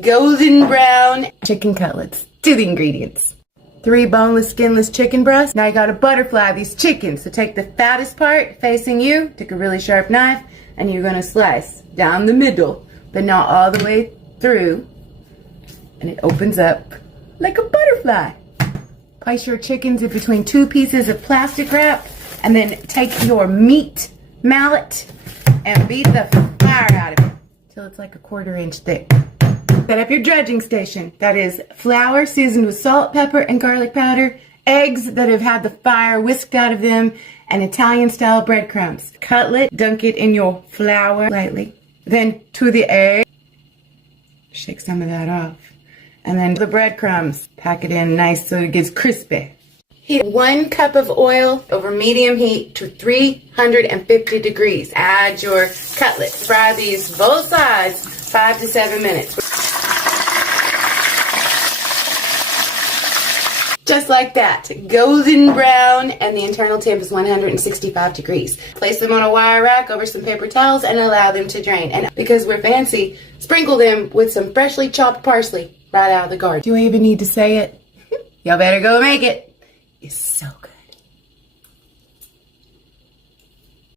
golden brown chicken cutlets. To the ingredients: 3 boneless, skinless chicken breasts. Now you gotta butterfly these chickens. So take the fattest part facing you, take a really sharp knife, and you're gonna slice down the middle, but not all the way through. And it opens up like a butterfly. Place your chickens in between 2 pieces of plastic wrap, and then take your meat mallet and beat the fire out of it till it's like a 1/4 inch thick. Set up your dredging station. That is flour seasoned with salt, pepper, and garlic powder, eggs that have had the fire whisked out of them, and Italian-style breadcrumbs. Cutlet, dunk it in your flour lightly. Then to the egg, shake some of that off. And then the breadcrumbs, pack it in nice so it gets crispy. Heat 1 cup of oil over medium heat to 350 degrees. Add your cutlets. Fry these both sides 5 to 7 minutes. Just like that, golden brown, and the internal temp is 165 degrees. Place them on a wire rack over some paper towels and allow them to drain. And because we're fancy, sprinkle them with some freshly chopped parsley right out of the garden. Do I even need to say it? Y'all better go make it. It's so good.